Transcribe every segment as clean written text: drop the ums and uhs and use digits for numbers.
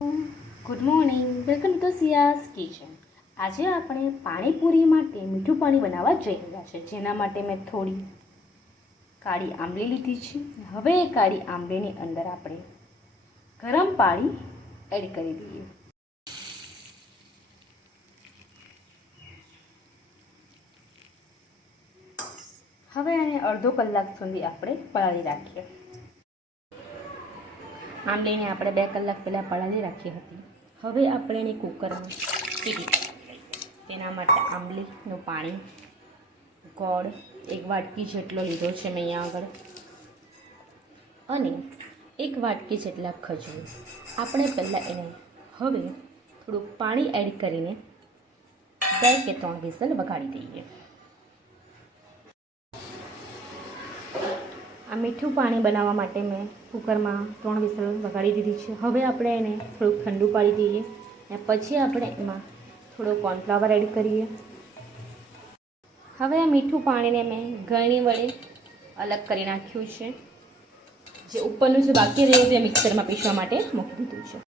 Good morning, welcome to સિયાસ kitchen. આજે આપણે પાણીપુરી માટે મીઠું પાણી બનાવવા જઈ રહ્યા છે, જેના માટે મેં થોડી કાળી આંબલી લીધી છે। હવે એ કાળી આંબલીની અંદર આપણે ગરમ પાણી એડ કરી દઈએ। હવે એને અડધો કલાક સુધી આપણે પલાળી રાખીએ। આંબલીને આપણે 2 કલાક પહેલાં પલાળી રાખી હતી। હવે આપણે એને કુકરમાં સીટી તેના માટે આંબલીનું પાણી, ગોળ 1 વાટકી જેટલો લીધો છે મેં અહીંયા આગળ, અને 1 વાટકી જેટલા ખજૂર। આપણે પહેલાં એને હવે થોડુંક પાણી એડ કરીને 2 કે 3 વિસલ વગાડી દઈએ। આ મીઠું પાણી બનાવવા માટે મેં કુકરમાં 3 વિસલ વગાડી દીધી છે। હવે આપણે એને થોડુંક ઠંડુ પાડી દઈએ અને પછી આપણે એમાં થોડો કોર્નફ્લાવર એડ કરીએ। હવે આ મીઠું પાણીને મેં ગળણી વડે અલગ કરી નાખ્યું છે। જે ઉપરનું જે બાકી રહ્યું તે મિક્સરમાં પીસવા માટે મૂકી દીધું છે।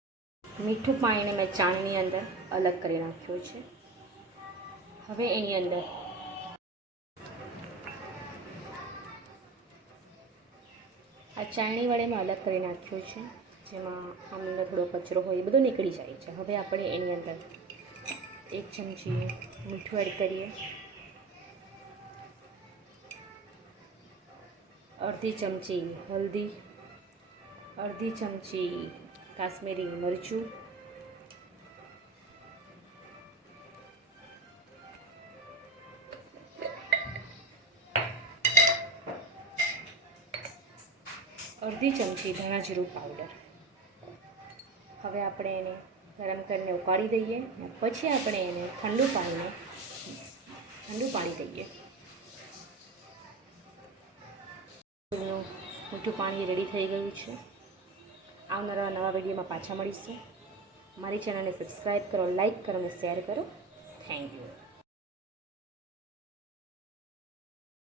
મીઠું પાણીને મેં ચાણીની અંદર અલગ કરી નાખ્યું છે। હવે એની અંદર આ ચાળણી વડે મેં અલગ કરી નાખ્યું છે, જેમાં અંદર થોડો કચરો હોય એ બધો નીકળી જાય છે। હવે આપણે એની અંદર 1 ચમચી મીઠું એડ કરીએ, અડધી ચમચી હલ્દી, અડધી ચમચી કાશ્મીરી મરચું, અડધી ચમચી ધાણા જીરું પાવડર। હવે આપણે એને ગરમ કરીને ઉકાળી દઈએ અને પછી આપણે એને ઠંડુ પાણી દઈએ। મીઠું પાણી રેડી થઈ ગયું છે। આવનારા નવા વિડીયોમાં પાછા મળીશું। મારી ચેનલને સબસ્ક્રાઈબ કરો, લાઈક કરો અને શેર કરો। Thank you.